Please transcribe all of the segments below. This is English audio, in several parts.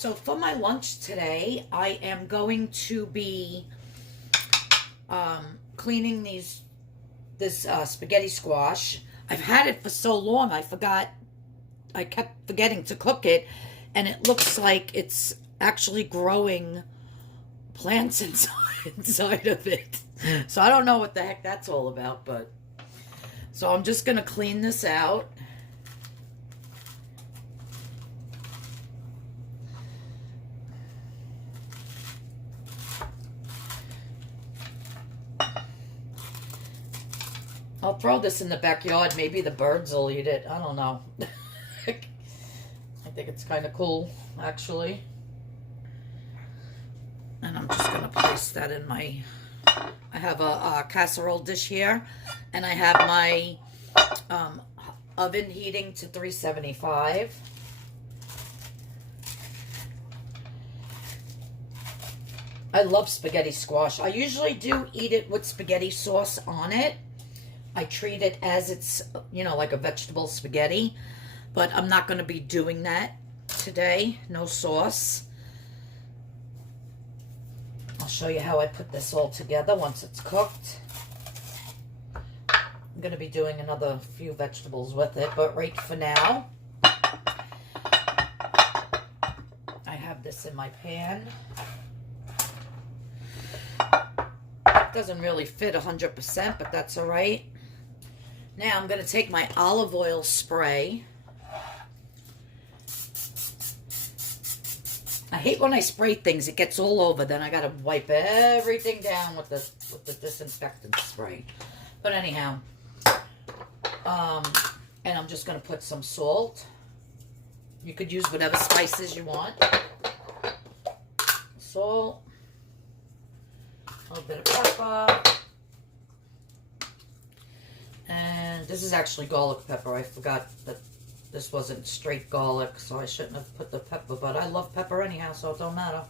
So for my lunch today, I am going to be cleaning this spaghetti squash. I've had it for so long, I kept forgetting to cook it, and it looks like it's actually growing plants inside of it. So I don't know what the heck that's all about, but so I'm just gonna clean this out. I'll throw this in the backyard. Maybe the birds will eat it. I don't know. I think it's kind of cool, actually. And I'm just going to place that in my... I have a casserole dish here. And I have my oven heating to 375. I love spaghetti squash. I usually do eat it with spaghetti sauce on it. I treat it as it's, you know, like a vegetable spaghetti, but I'm not going to be doing that today. No sauce. I'll show you how I put this all together once it's cooked. I'm going to be doing another few vegetables with it, but right for now, I have this in my pan. It doesn't really fit 100%, but that's all right. Now I'm going to take my olive oil spray. I hate when I spray things. It gets all over. Then I got to wipe everything down with the disinfectant spray. But anyhow, and I'm just going to put some salt. You could use whatever spices you want. Salt. A little bit of pepper. And this is actually garlic pepper. I forgot that this wasn't straight garlic, so I shouldn't have put the pepper, but I love pepper anyhow, so it don't matter.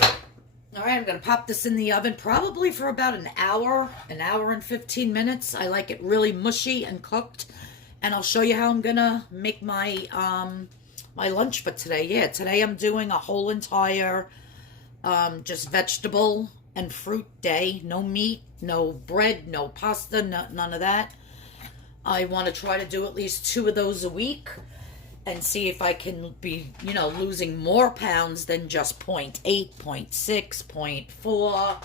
All right, I'm going to pop this in the oven probably for about an hour and 15 minutes. I like it really mushy and cooked, and I'll show you how I'm going to make my my lunch for today. Yeah, today I'm doing a whole entire just vegetable and fruit day. No meat, no bread, no pasta, none of that. I want to try to do at least 2 of those a week and see if I can be, you know, losing more pounds than just 0.8, 0.6, 0.4,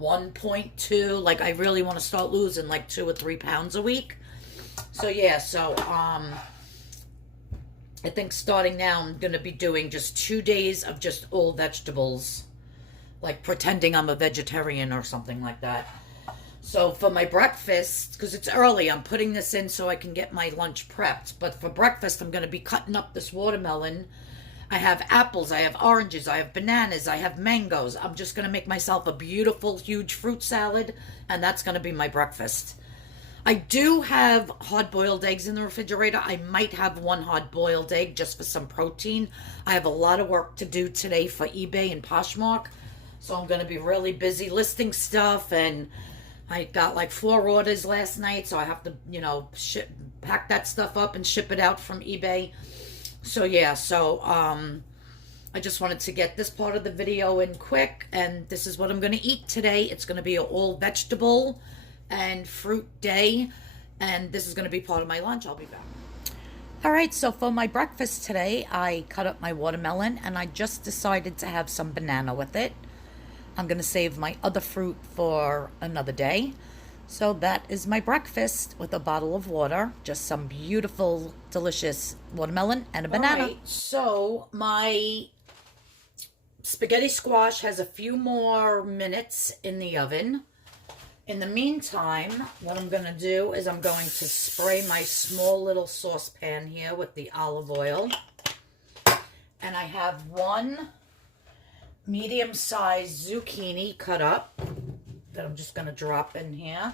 1.2. Like, I really want to start losing like 2 or 3 pounds a week. So yeah, so I think starting now I'm going to be doing just 2 days of just all vegetables, like pretending I'm a vegetarian or something like that. So for my breakfast, because it's early, I'm putting this in so I can get my lunch prepped. But for breakfast, I'm going to be cutting up this watermelon. I have apples, I have oranges, I have bananas, I have mangoes. I'm just going to make myself a beautiful, huge fruit salad, and that's going to be my breakfast. I do have hard-boiled eggs in the refrigerator. I might have 1 hard-boiled egg just for some protein. I have a lot of work to do today for eBay and Poshmark. So I'm going to be really busy listing stuff, and I got like 4 orders last night, so I have to, you know, pack that stuff up and ship it out from eBay. So yeah, so I just wanted to get this part of the video in quick, and this is what I'm going to eat today. It's going to be an all vegetable and fruit day, and this is going to be part of my lunch. I'll be back. All right, so for my breakfast today, I cut up my watermelon, and I just decided to have some banana with it. I'm going to save my other fruit for another day. So that is my breakfast with a bottle of water. Just some beautiful, delicious watermelon and a banana. All right, so my spaghetti squash has a few more minutes in the oven. In the meantime, what I'm going to do is I'm going to spray my small little saucepan here with the olive oil. And I have 1 medium-sized zucchini cut up that I'm just going to drop in here.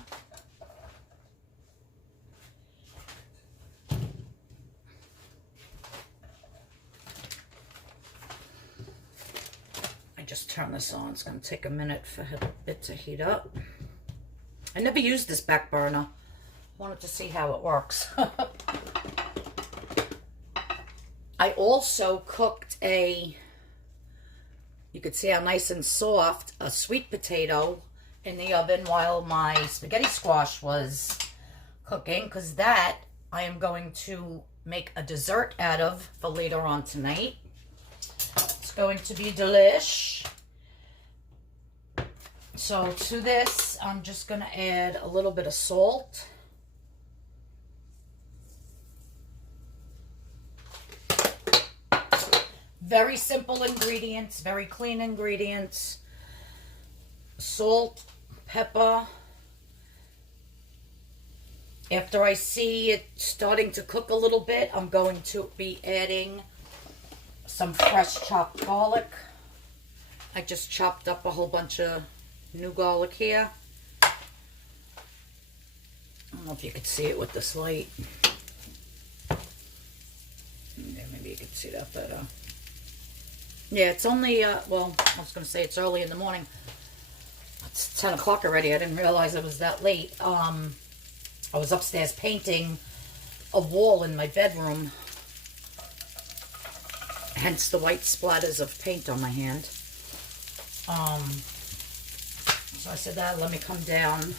I just turn this on. It's going to take a minute for it to heat up. I never used this back burner. I wanted to see how it works. I also cooked you could see how nice and soft, a sweet potato in the oven while my spaghetti squash was cooking, because that I am going to make a dessert out of for later on tonight. It's going to be delish. So to this, I'm just going to add a little bit of salt. Very simple ingredients, very clean ingredients. Salt, pepper. After I see it starting to cook a little bit, I'm going to be adding some fresh chopped garlic. I just chopped up a whole bunch of new garlic here. I don't know if you could see it with this light. Yeah, maybe you could see that better. Yeah, it's only, well, I was going to say it's early in the morning. It's 10 o'clock already. I didn't realize it was that late. I was upstairs painting a wall in my bedroom. Hence the white splatters of paint on my hand. So I said, let me come down,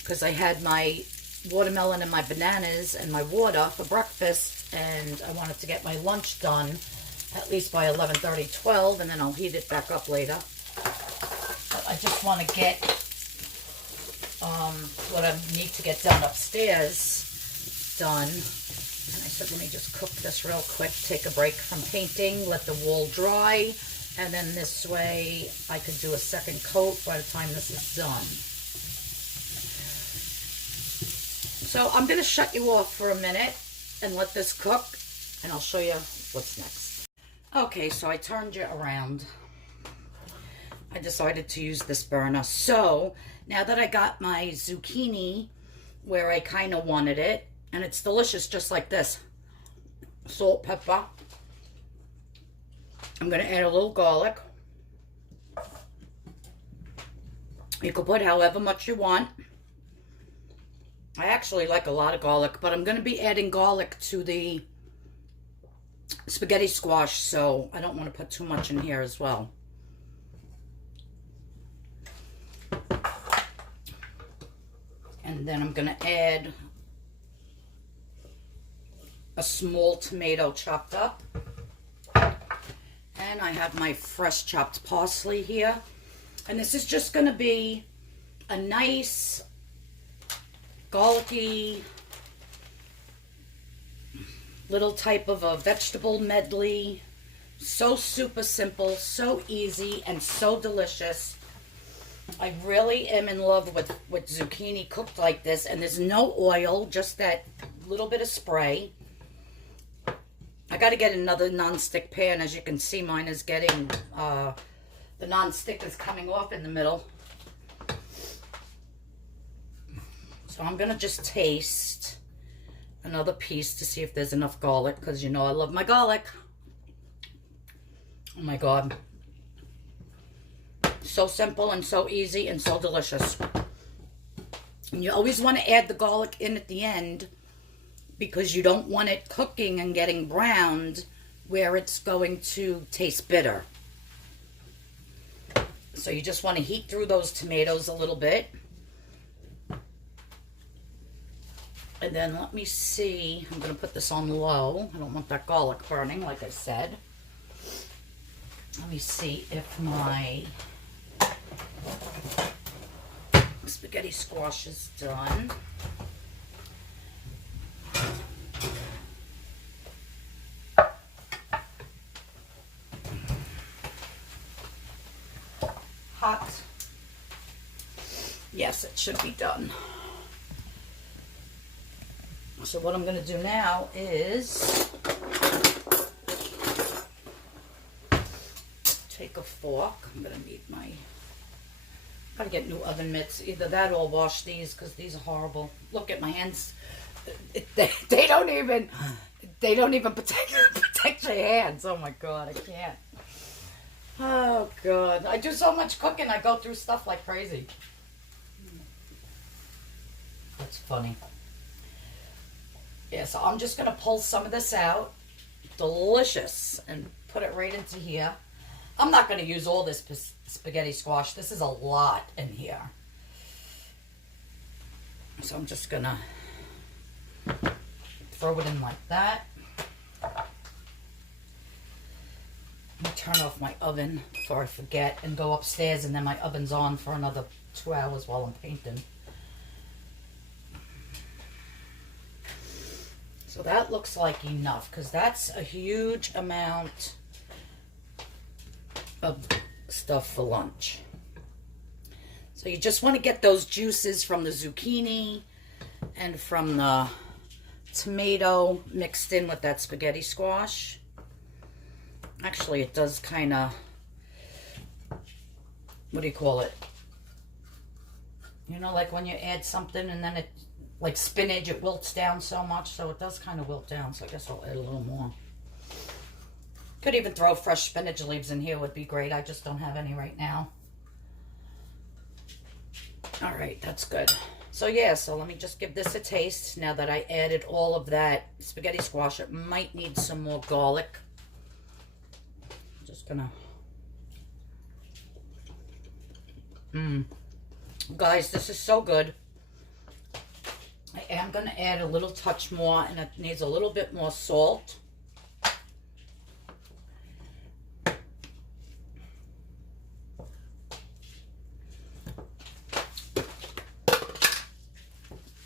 because I had my watermelon and my bananas and my water for breakfast, and I wanted to get my lunch done at least by 11:30, 12, and then I'll heat it back up later. But I just want to get what I need to get done upstairs done. And I said, let me just cook this real quick, take a break from painting, let the wall dry, and then this way I could do a second coat by the time this is done. So I'm going to shut you off for a minute and let this cook, and I'll show you what's next. Okay, so I turned you around. I decided to use this burner. So now that I got my zucchini where I kind of wanted it, and it's delicious just like this. Salt, pepper. I'm going to add a little garlic. You can put however much you want. I actually like a lot of garlic, but I'm going to be adding garlic to the spaghetti squash, so I don't want to put too much in here as well. And then I'm going to add a small tomato chopped up. And I have my fresh chopped parsley here. And this is just going to be a nice garlicky little type of a vegetable medley. So super simple, so easy, and so delicious. I really am in love with zucchini cooked like this, and there's no oil, just that little bit of spray. I got to get another non-stick pan. As you can see, mine is getting, the non-stick is coming off in the middle. So I'm going to just taste another piece to see if there's enough garlic, because you know I love my garlic. Oh my God. So simple and so easy and so delicious. And you always want to add the garlic in at the end, because you don't want it cooking and getting browned where it's going to taste bitter. So you just want to heat through those tomatoes a little bit. And then let me see, I'm going to put this on low. I don't want that garlic burning, like I said. Let me see if my spaghetti squash is done. Hot. Yes, it should be done. So what I'm going to do now is take a fork. I'm going to need my, got to get new oven mitts. Either that or I'll wash these, because these are horrible. Look at my hands. They don't even protect your hands. Oh my God, I can't. Oh God, I do so much cooking. I go through stuff like crazy. That's funny. Yeah, so I'm just going to pull some of this out. delicious. And put it right into here. I'm not going to use all this spaghetti squash. This is a lot in here. So I'm just going to throw it in like that. Let me turn off my oven before I forget and go upstairs, and then my oven's on for another 2 hours while I'm painting. So that looks like enough, because that's a huge amount of stuff for lunch. So you just want to get those juices from the zucchini and from the tomato mixed in with that spaghetti squash. Actually, it does kind of, what do you call it? You know, like when you add something and then it, like spinach, it wilts down so much, so it does kind of wilt down. So I guess I'll add a little more. Could even throw fresh spinach leaves in here, would be great. I just don't have any right now. All right, that's good. So yeah, so let me just give this a taste. Now that I added all of that spaghetti squash, it might need some more garlic. I'm just gonna... Guys, this is so good. I am gonna add a little touch more, and it needs a little bit more salt.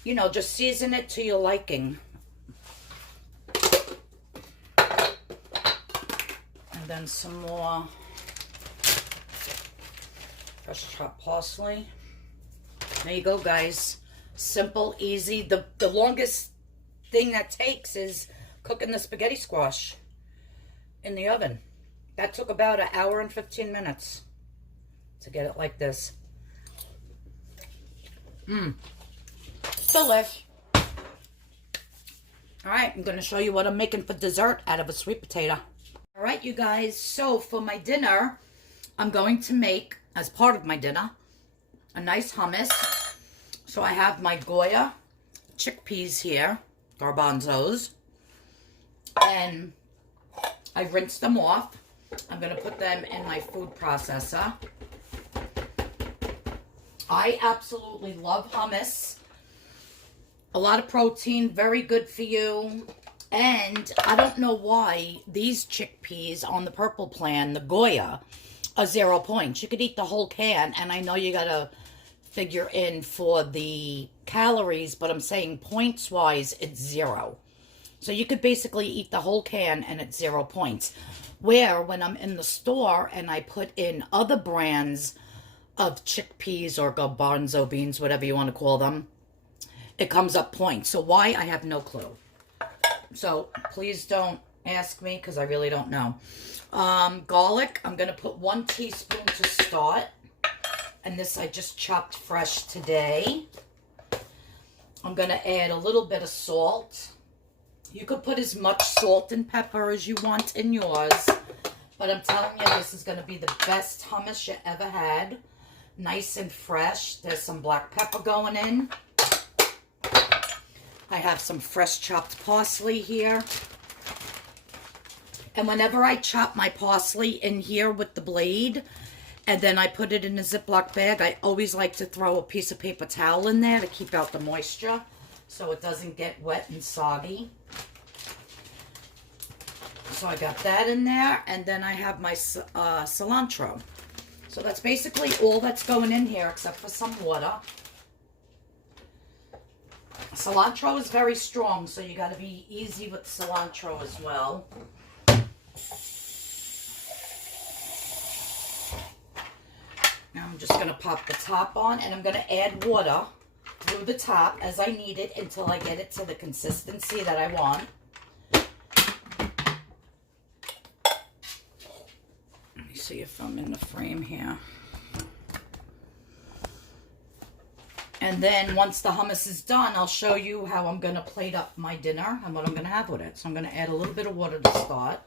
You know, just season it to your liking. And then some more fresh chopped parsley. There you go, guys. Simple, easy. The longest thing that takes is cooking the spaghetti squash in the oven. That took about 1 hour and 15 minutes to get it like this. Delish. All right, I'm going to show you what I'm making for dessert out of a sweet potato. All right, you guys. So for my dinner, I'm going to make, as part of my dinner, a nice hummus. So I have my Goya chickpeas here, garbanzos, and I rinsed them off. I'm going to put them in my food processor. I absolutely love hummus. A lot of protein, very good for you. And I don't know why these chickpeas on the purpleplan, the Goya, are 0 points. You could eat the whole can, and I know you got to figure in for the calories, but I'm saying points-wise, it's 0. So you could basically eat the whole can, and it's 0 points. Where when I'm in the store and I put in other brands of chickpeas or garbanzo beans, whatever you want to call them, it comes up points. So why? I have no clue. So please don't ask me, because I really don't know. Garlic, I'm going to put 1 teaspoon to start. And this I just chopped fresh today. I'm going to add a little bit of salt. You could put as much salt and pepper as you want in yours. But I'm telling you, this is going to be the best hummus you ever had. Nice and fresh. There's some black pepper going in. I have some fresh chopped parsley here. And whenever I chop my parsley in here with the blade, and then I put it in a Ziploc bag, I always like to throw a piece of paper towel in there to keep out the moisture so it doesn't get wet and soggy. So I got that in there, and then I have my cilantro. So that's basically all that's going in here except for some water. Cilantro is very strong, so you got to be easy with cilantro as well. Now I'm just going to pop the top on, and I'm going to add water through the top as I need it until I get it to the consistency that I want. Let me see if I'm in the frame here. And then once the hummus is done, I'll show you how I'm going to plate up my dinner and what I'm going to have with it. So I'm going to add a little bit of water to start.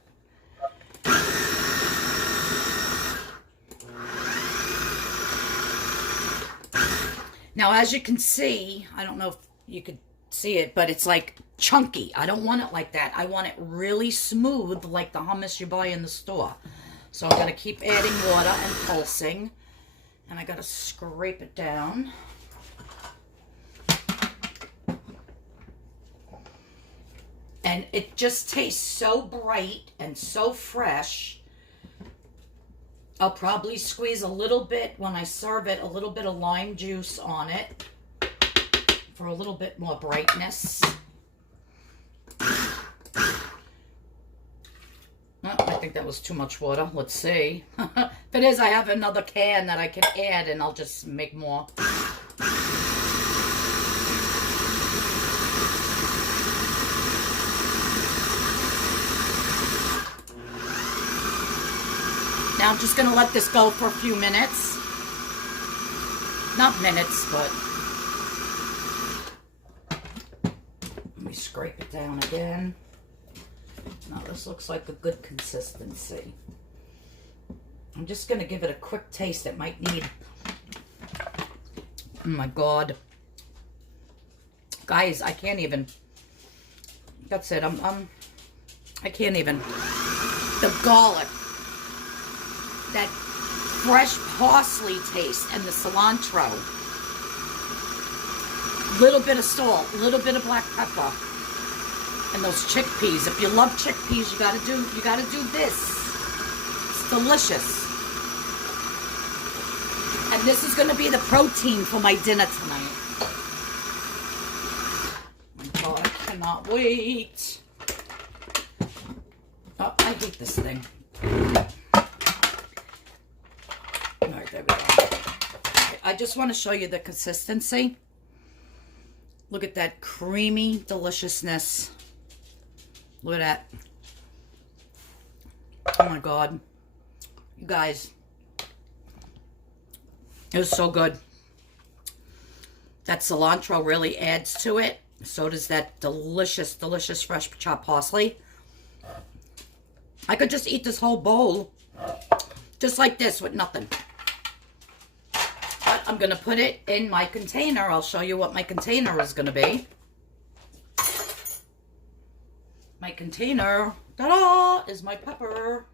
Now, as you can see, I don't know if you could see it, but it's like chunky. I don't want it like that. I want it really smooth like the hummus you buy in the store. So I'm going to keep adding water and pulsing. And I got to scrape it down. And it just tastes so bright and so fresh. I'll probably squeeze a little bit when I serve it, a little bit of lime juice on it for a little bit more brightness. Oh, I think that was too much water. Let's see. If it is, I have another can that I can add and I'll just make more. Now I'm just going to let this go for a few minutes. Not minutes, but... Let me scrape it down again. Now this looks like a good consistency. I'm just going to give it a quick taste. It might need... Oh my God. Guys, I can't even... That's it. I can't even... The garlic. That fresh parsley taste and the cilantro. Little bit of salt, little bit of black pepper. And those chickpeas. If you love chickpeas, you gotta do this. It's delicious. And this is gonna be the protein for my dinner tonight. Oh my God, I cannot wait. Oh, I hate this thing. There we go. I just want to show you the consistency. Look at that creamy deliciousness. Look at that. Oh my God. You guys. It was so good. That cilantro really adds to it. So does that delicious, delicious fresh chopped parsley. I could just eat this whole bowl. Just like this with nothing. I'm going to put it in my container. I'll show you what my container is going to be. My container, ta-da, is my pepper.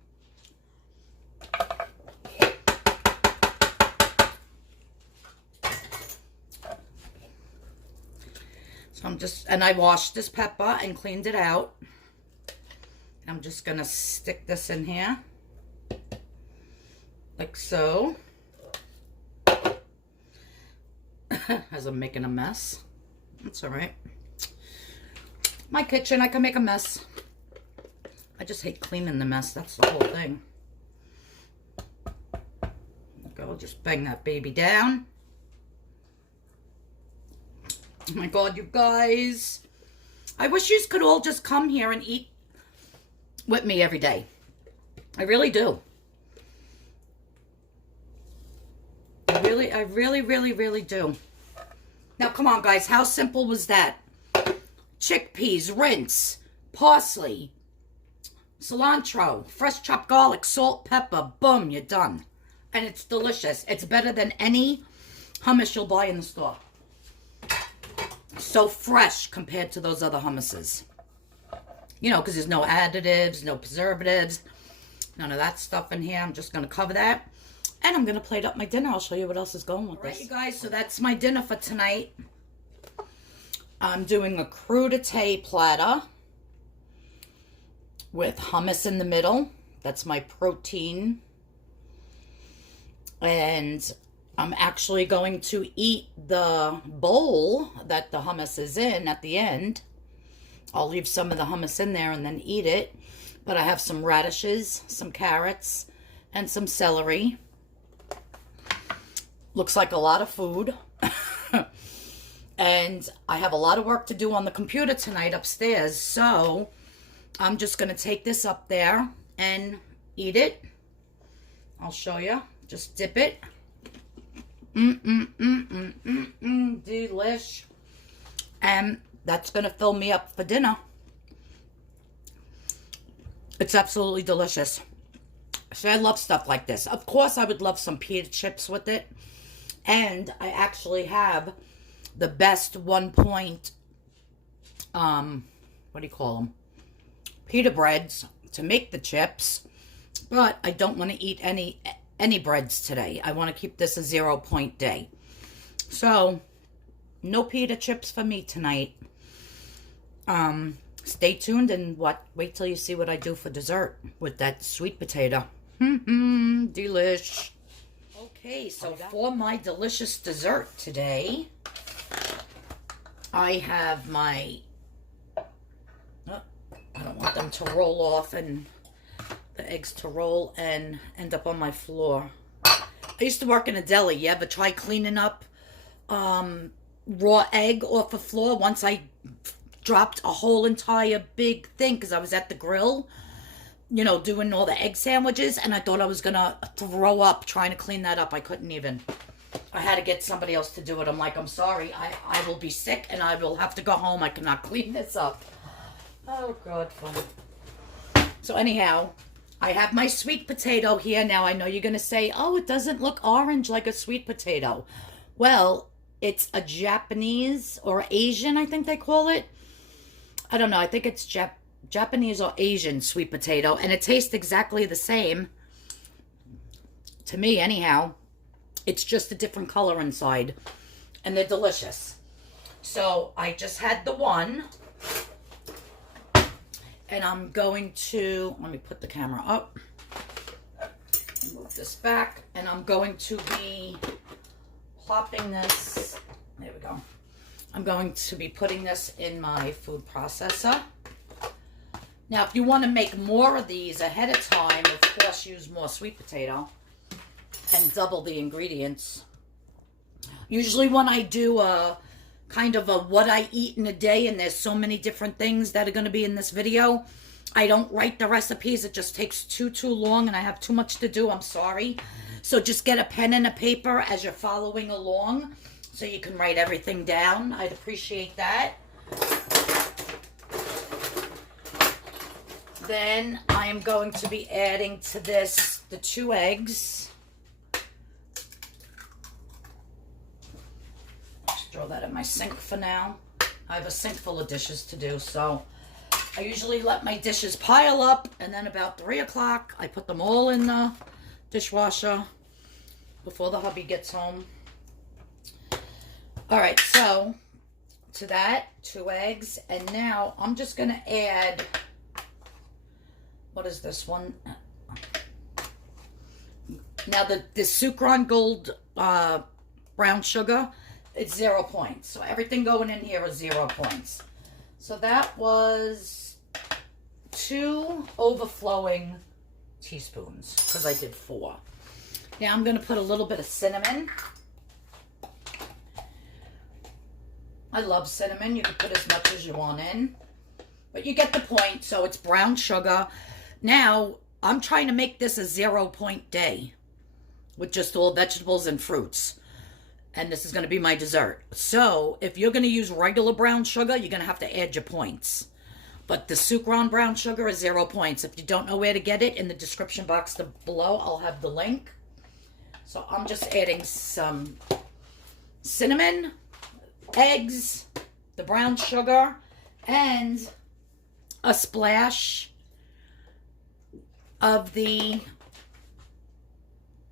So and I washed this pepper and cleaned it out. I'm just going to stick this in here. Like so. As I'm making a mess. That's all right. My kitchen, I can make a mess. I just hate cleaning the mess. That's the whole thing. Okay, I'll just bang that baby down. Oh my God, you guys. I wish you could all just come here and eat with me every day. I really do. I really do. Now, come on, guys. How simple was that? Chickpeas, rinse, parsley, cilantro, fresh chopped garlic, salt, pepper. Boom, you're done. And it's delicious. It's better than any hummus you'll buy in the store. So fresh compared to those other hummuses. You know, because there's no additives, no preservatives, none of that stuff in here. I'm just going to cover that. And I'm going to plate up my dinner. I'll show you what else is going with this. All right, you guys, so that's my dinner for tonight. I'm doing a crudite platter with hummus in the middle. That's my protein. And I'm actually going to eat the bowl that the hummus is in at the end. I'll leave some of the hummus in there and then eat it. But I have some radishes, some carrots, and some celery. Looks like a lot of food. And I have a lot of work to do on the computer tonight upstairs. So I'm just going to take this up there and eat it. I'll show you. Just dip it. Delish. And that's going to fill me up for dinner. It's absolutely delicious. So I love stuff like this. Of course, I would love some pita chips with it. And I actually have the best 1 point what do you call them? Pita breads to make the chips. But I don't want to eat any breads today. I want to keep this a 0 point day. So, no pita chips for me tonight. Stay tuned and wait till you see what I do for dessert with that sweet potato. Delish. Okay, so for my delicious dessert today, I have my, I don't want them to roll off and the eggs to roll and end up on my floor. I used to work in a deli. You ever try cleaning up raw egg off the floor? Once I dropped a whole entire big thing because I was at the grill, you know, doing all the egg sandwiches, and I thought I was gonna throw up trying to clean that up. I couldn't even. I had to get somebody else to do it. I'm like, I'm sorry, I will be sick and I will have to go home. I cannot clean this up. Oh, God, fun. So anyhow, I have my sweet potato here. Now, I know you're going to say, oh, it doesn't look orange like a sweet potato. Well, it's a Japanese or Asian, I think they call it. I don't know. I think it's Japanese or Asian sweet potato. And it tastes exactly the same. To me, anyhow. It's just a different color inside. And they're delicious. So, I just had the one. And I'm going to, let me put the camera up. Move this back. And I'm going to be plopping this. There we go. I'm going to be putting this in my food processor. Now, if you want to make more of these ahead of time, of course, use more sweet potato and double the ingredients. Usually when I do a kind of a what I eat in a day, and there's so many different things that are going to be in this video, I don't write the recipes. It just takes too long, and I have too much to do. I'm sorry. So just get a pen and a paper as you're following along so you can write everything down. I'd appreciate that. Then I am going to be adding to this the 2 eggs. Just throw that in my sink for now. I have a sink full of dishes to do, so I usually let my dishes pile up, and then about 3 o'clock, I put them all in the dishwasher before the hubby gets home. All right, so to that, 2 eggs, and now I'm just going to add, what is this one? Now, the Sukrin gold brown sugar, it's 0 points. So everything going in here is 0 points. So that was 2 overflowing teaspoons, because I did 4. Now I'm going to put a little bit of cinnamon. I love cinnamon. You can put as much as you want in. But you get the point. So it's brown sugar. Now, I'm trying to make this a 0 point day with just all vegetables and fruits. And this is going to be my dessert. So, if you're going to use regular brown sugar, you're going to have to add your points. But the Sukrin brown sugar is 0 points. If you don't know where to get it, in the description box below, I'll have the link. So, I'm just adding some cinnamon, eggs, the brown sugar, and a splash of the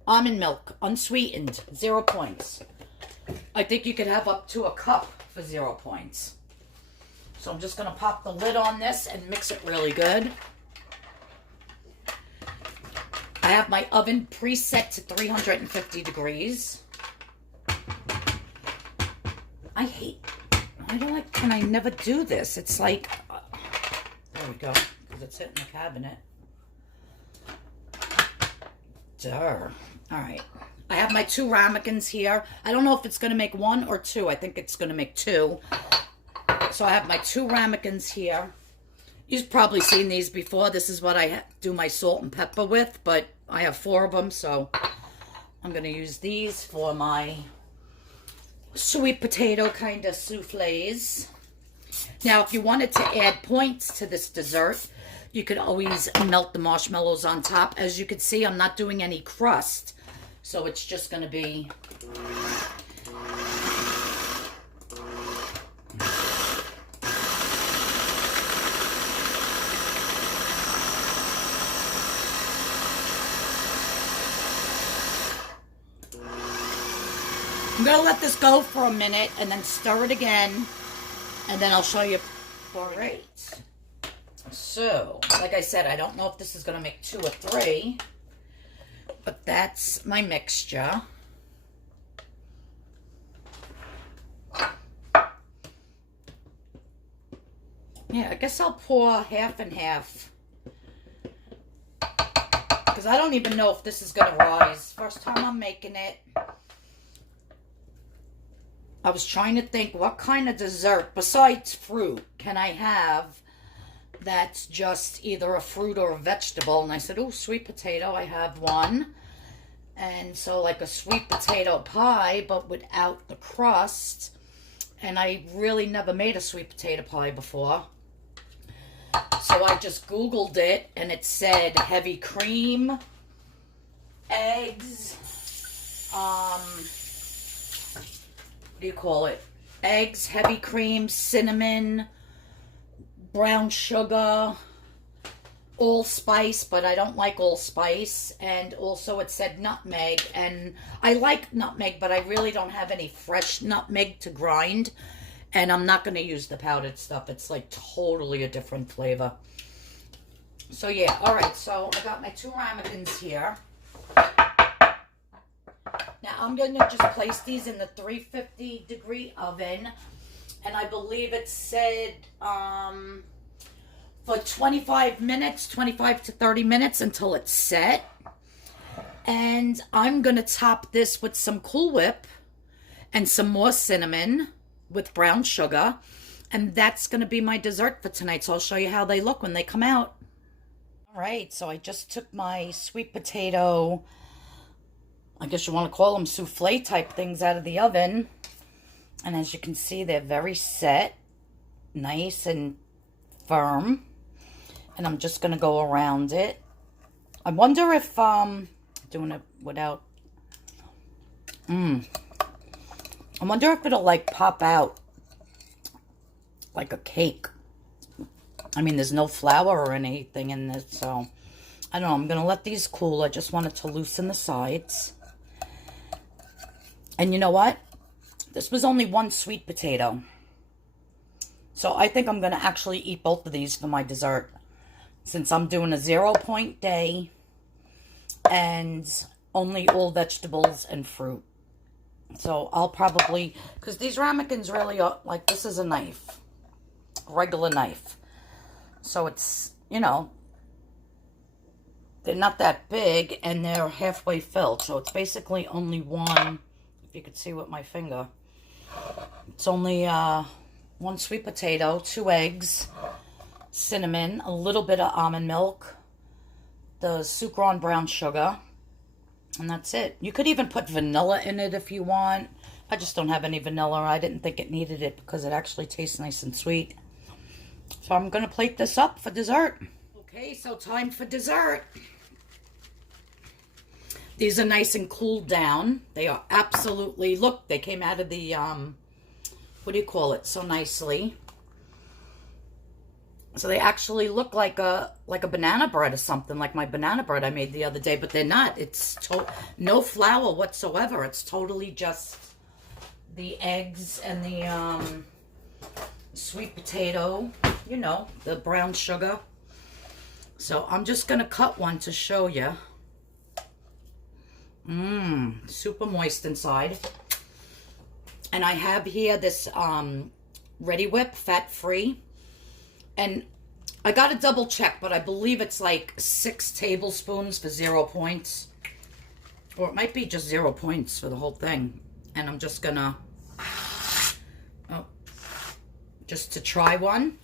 almond milk, unsweetened, 0 points. I think you could have up to a cup for 0 points. So I'm just going to pop the lid on this and mix it really good. I have my oven preset to 350 degrees. Can I never do this? It's like, there we go, because it's hitting the cabinet. All right. I have my 2 ramekins here. I don't know if it's going to make 1 or 2. I think it's going to make 2. So I have my 2 ramekins here. You've probably seen these before. This is what I do my salt and pepper with, but I have 4 of them, so I'm going to use these for my sweet potato kind of soufflés. Now, if you wanted to add points to this dessert, you could always melt the marshmallows on top. As you can see, I'm not doing any crust. So it's just going to be going to let this go for a minute and then stir it again. And then I'll show you. All right. So, like I said, I don't know if this is going to make 2 or 3. But that's my mixture. Yeah, I guess I'll pour half and half. Because I don't even know if this is going to rise. First time I'm making it. I was trying to think, what kind of dessert, besides fruit, can I have that's just either a fruit or a vegetable? And I said, oh, sweet potato, I have one. And so like a sweet potato pie, but without the crust. And I really never made a sweet potato pie before. So I just Googled it, and it said heavy cream, eggs, what do you call it? Eggs, heavy cream, cinnamon, brown sugar, allspice, but I don't like allspice. And also it said nutmeg, and I like nutmeg, but I really don't have any fresh nutmeg to grind. And I'm not going to use the powdered stuff. It's like totally a different flavor. So yeah, all right. So I got my 2 ramekins here. Now I'm going to just place these in the 350 degree oven. And I believe it said for 25 minutes, 25 to 30 minutes until it's set. And I'm going to top this with some Cool Whip and some more cinnamon with brown sugar, and that's going to be my dessert for tonight. So I'll show you how they look when they come out. All right, so I just took my sweet potato, I guess you want to call them souffle type things, out of the oven, and as you can see, they're very set, nice and firm, and I'm just going to go around it. I wonder if doing it without I wonder if it'll like pop out like a cake. I mean, there's no flour or anything in this, so I don't know. I'm going to let these cool. I just wanted to loosen the sides. And you know what? This was only 1 sweet potato. So I think I'm going to actually eat both of these for my dessert, since I'm doing a 0-point day and only all vegetables and fruit. So I'll probably, because these ramekins really are, like, this is a knife, a regular knife. So it's, you know, they're not that big, and they're halfway filled. So it's basically only 1, if you could see with my finger. It's only 1 sweet potato, 2 eggs, cinnamon, a little bit of almond milk, the Sukrin brown sugar. And that's it. You could even put vanilla in it if you want. I just don't have any vanilla. I didn't think it needed it because it actually tastes nice and sweet. So I'm going to plate this up for dessert. Okay, so time for dessert. These are nice and cooled down. They are absolutely, look, they came out of the, what do you call it, so nicely. So they actually look like a banana bread or something, like my banana bread I made the other day, but they're not. It's no flour whatsoever. It's totally just the eggs and the sweet potato, you know, the brown sugar. So I'm just going to cut one to show you. Super moist inside. And I have here this Ready Whip, fat-free. And I got to double check, but I believe it's like 6 tablespoons for 0 points. Or it might be just 0 points for the whole thing. And I'm just going to, just to try one.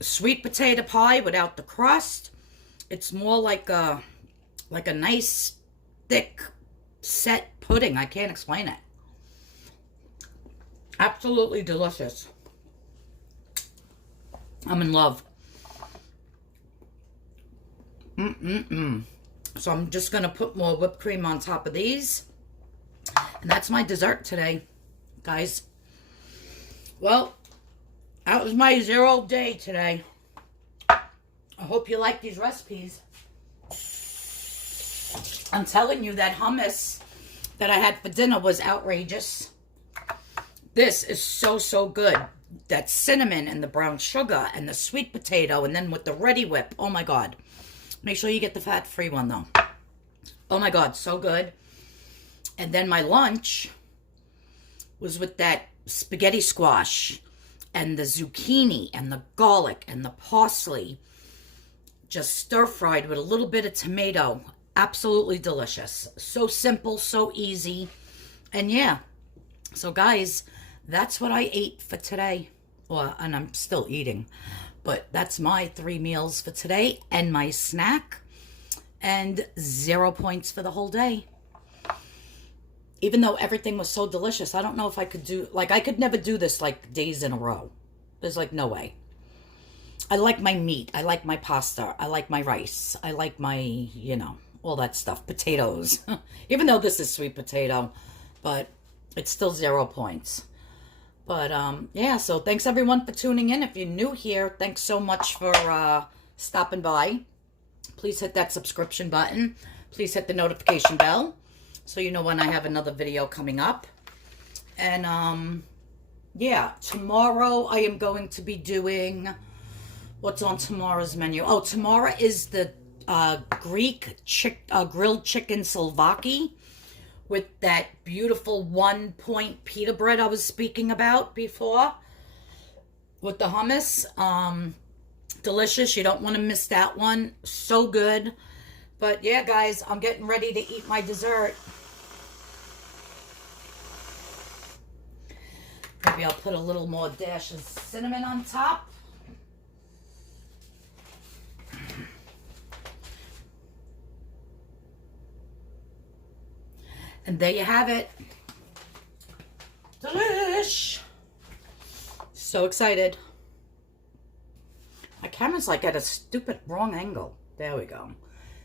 Sweet potato pie without the crust. It's more like a nice, thick, set pudding. I can't explain it. Absolutely delicious. I'm in love. So I'm just going to put more whipped cream on top of these. And that's my dessert today, guys. Well, that was my 0 day today. I hope you like these recipes. I'm telling you, that hummus that I had for dinner was outrageous. This is so, so good. That cinnamon and the brown sugar and the sweet potato, and then with the Ready Whip. Oh my God. Make sure you get the fat-free one though. Oh my God, so good. And then my lunch was with that spaghetti squash and the zucchini and the garlic and the parsley, just stir-fried with a little bit of tomato. Absolutely delicious. So simple, so easy. And yeah, so guys, that's what I ate for today. Well, and I'm still eating, but that's my 3 meals for today and my snack, and 0 points for the whole day. Even though everything was so delicious, I don't know if I could do, like, I could never do this like days in a row. There's like no way. I like my meat. I like my pasta. I like my rice. I like my, you know, all that stuff. Potatoes. Even though this is sweet potato, but it's still 0 points. But, yeah, so thanks everyone for tuning in. If you're new here, thanks so much for stopping by. Please hit that subscription button. Please hit the notification bell so you know when I have another video coming up. And, yeah, tomorrow I am going to be doing, what's on tomorrow's menu? Oh, tomorrow is the Greek grilled chicken souvlaki with that beautiful 1-point pita bread I was speaking about before with the hummus. Delicious. You don't want to miss that one. So good. But yeah, guys, I'm getting ready to eat my dessert. Maybe I'll put a little more dash of cinnamon on top. And there you have it. Delish. So excited. My camera's like at a stupid wrong angle. There we go.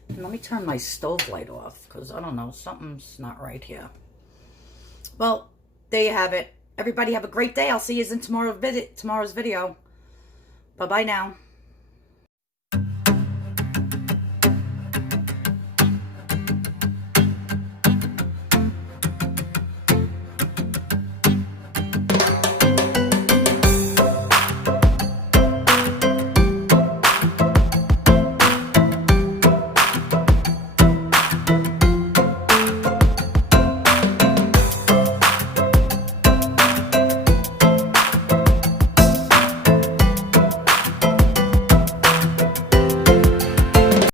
And let me turn my stove light off because I don't know, something's not right here. Well, there you have it. Everybody have a great day. I'll see you in tomorrow's video. Bye-bye now.